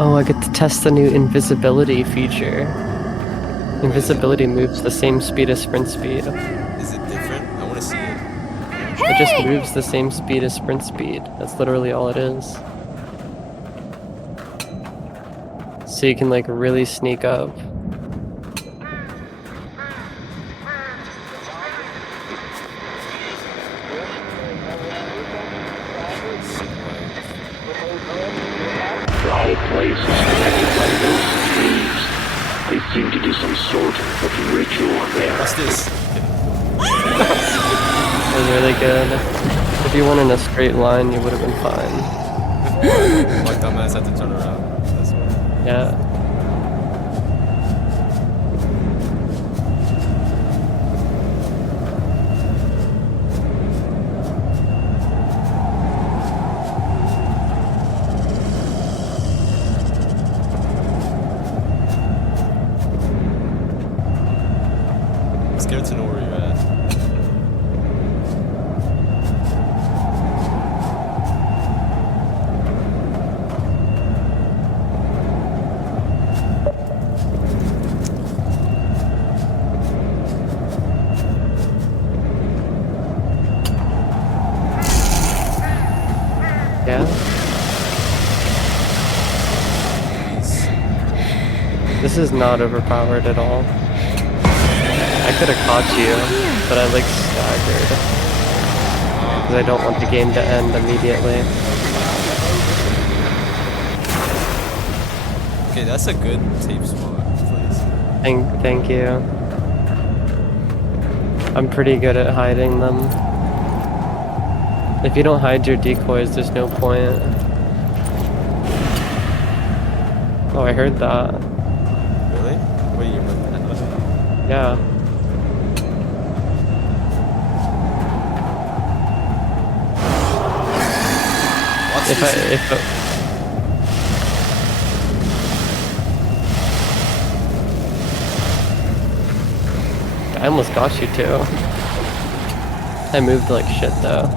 Oh, I get to test the new invisibility feature. Invisibility moves the same speed as sprint speed. Is it different? I want to see it. It just moves the same speed as sprint speed. That's literally all it is. So you can like really sneak up. The whole place is protected by those trees. They seem to do some sort of ritual there. What's this? It was really good. If you went in a straight line, you would have been fine. My dumbass had to turn around. That's why. Yeah. I'm scared to know where you're at. Yeah? Jeez. This is not overpowered at all. I could have caught you, but I like staggered. Because I don't want the game to end immediately. Okay, that's a good tape spot, please. Thank you. I'm pretty good at hiding them. If you don't hide your decoys, there's no point. Oh, I heard that. Really? Wait, you heard that? Yeah. Watch If this. I almost got you too. I moved like shit though.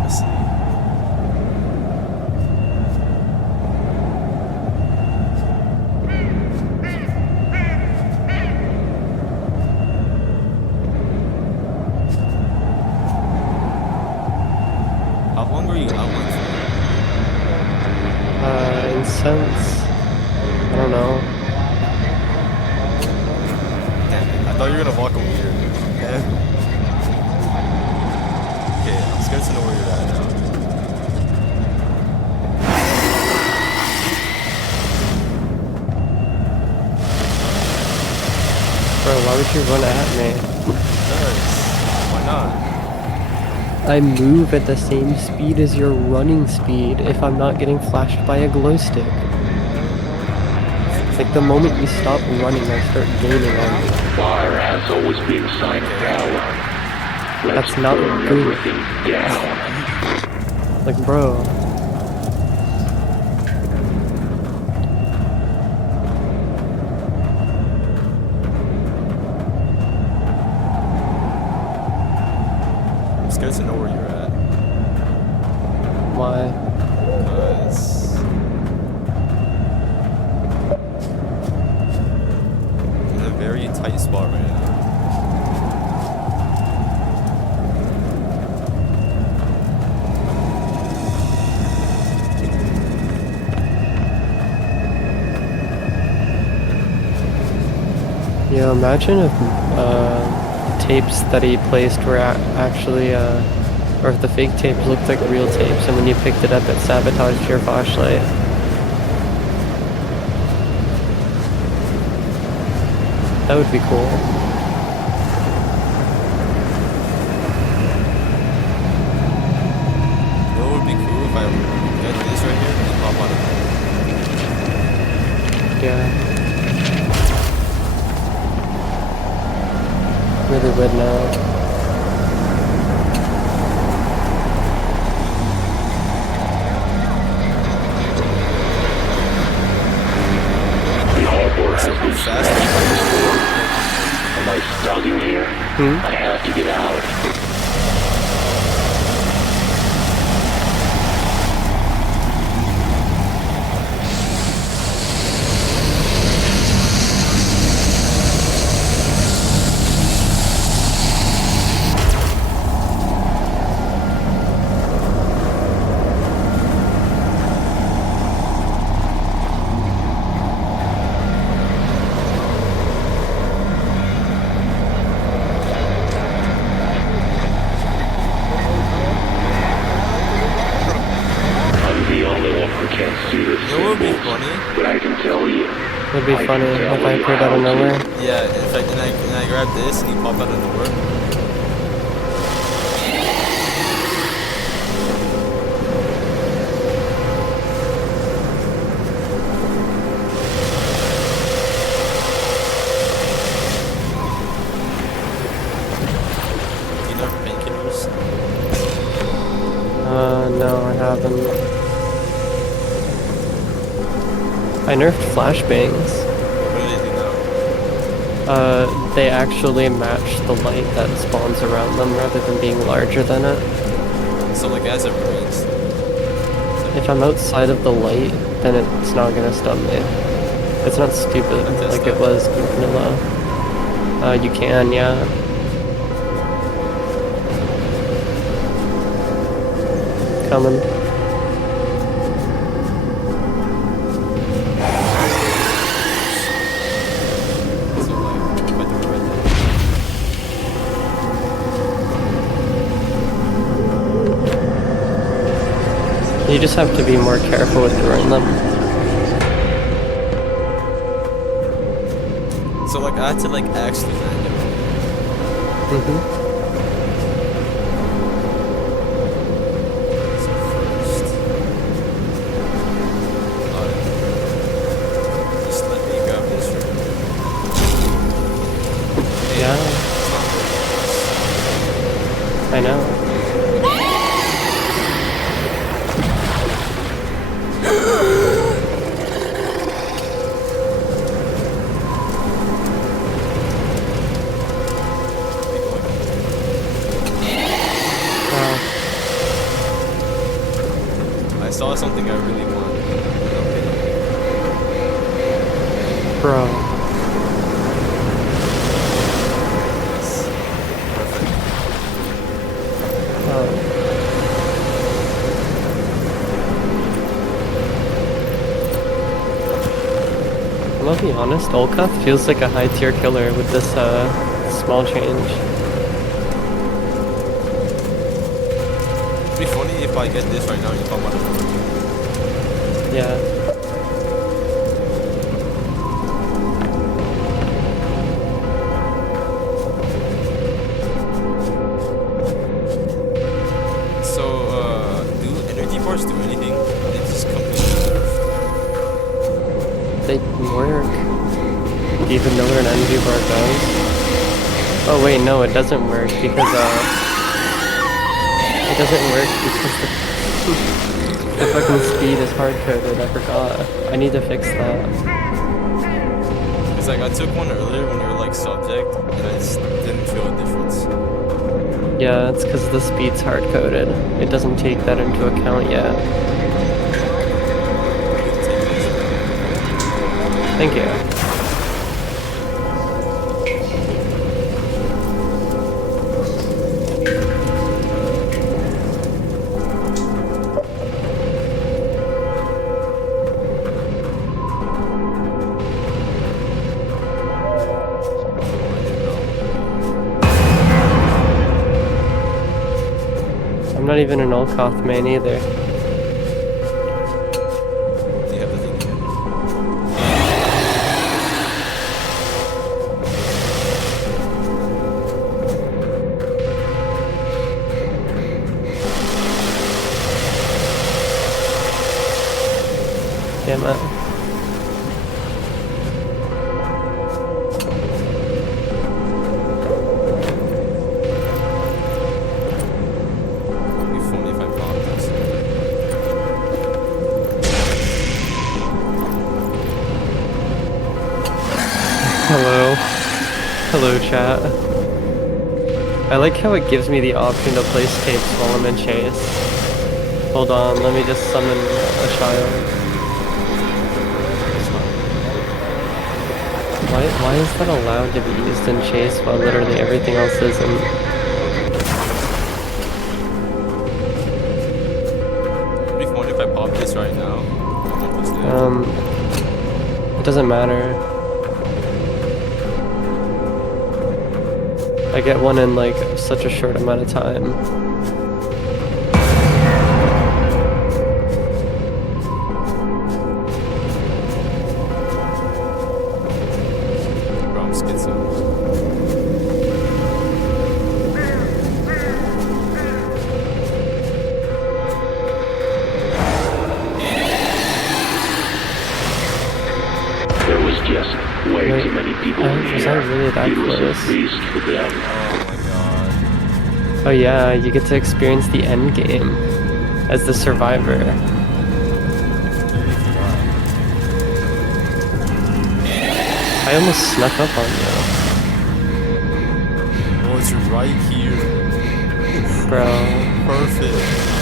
Let's see. How long were you out with? Incense. I don't know. Damn it, I thought you were gonna walk over here. Okay. Okay, I'm scared to know where you're at now. Bro, why would you run at me? Nice. Why not? I move at the same speed as your running speed if I'm not getting flashed by a glow stick. Like the moment you stop running, I start gaining on you. Fire has always been sign of power. Let's That's not burn good. everything down. Like, bro. I'm scared to know where you're at. Why? Because I'm in a very tight spot right now. Yeah, imagine if tapes that he placed were actually, or if the fake tapes looked like real tapes, and when you picked it up, it sabotaged your flashlight. That would be cool. You know what would be cool if I get this right here and pop on it. Yeah. Really would now. The harbor has been fast. Am I stuck in here? I have to get out. I'm the only one who can't see the You know what would be symbols, funny? but I can tell you. It'd be funny if I appeared out of nowhere. Yeah, in fact, and I grab this and you pop out of nowhere. Do you know painkillers? No, I haven't. I nerfed flashbangs. What do they do now? They actually match the light that spawns around them rather than being larger than it. So like as it rains. If I'm outside of the light, then it's not gonna stun me. It's not stupid like it was in vanilla. You can, yeah. Coming. So like, if I do it right there. You just have to be more careful with throwing them. So like I had to like actually land it. Mm-hmm. So first, just let me grab this right here. Yeah, It's not very nice. I know. I saw something I really want. Bro. Yes. Perfect. I'm gonna be honest, Olcuth feels like a high tier killer with this small change. It'd be funny if I get this right now and you talk about it. Yeah. So, do energy bars do anything? They just completely nerfed. They work. Do you even know what an energy bar does? Oh wait, no, it doesn't work because it doesn't work because the fucking speed is hard coded. I forgot. I need to fix that. It's like I took one earlier when you were like subject, and I just didn't feel a difference. Yeah, it's because the speed's hard coded. It doesn't take that into account yet. Thank you. I'm not even an Olkoth main either. Do you have the thing again? Damn it. It'd be funny if I bought this. Hello. Hello, chat. I like how it gives me the option to place tapes while I'm in chase. Hold on, let me just summon a child. Why is that allowed to be used in chase while literally everything else isn't? It'd be funny if I pop this right now. It doesn't matter. I get one in like such a short amount of time. Bro, I'm schizo. There was just way too many people in Was I here. really that It was a close? feast for them. Oh my god. Oh yeah, you get to experience the end game as the survivor. I almost snuck up on Oh, it's right here. you, bro. Perfect.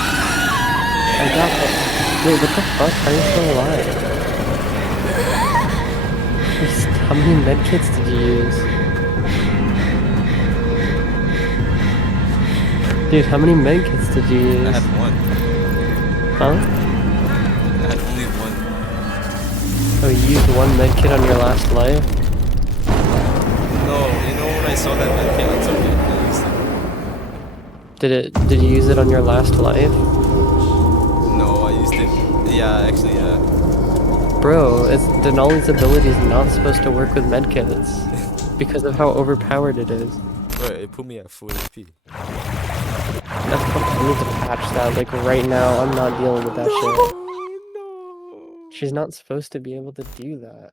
I got this. Wait, what the fuck? How are you still alive? How many medkits did you use? Dude, how many medkits did you I use? had one. Huh? I had only one. Oh, you used one medkit on your last life? No, you know when I saw that medkit, I took it. I used it. Did you use it on your last life? No, I used it. Yeah, actually, yeah. Bro, Denali's ability is not supposed to work with medkits because of how overpowered it is. Bro, it put me at full HP. That's fucking, I need to patch that like right now. I'm not dealing with that shit. No. She's not supposed to be able to do that.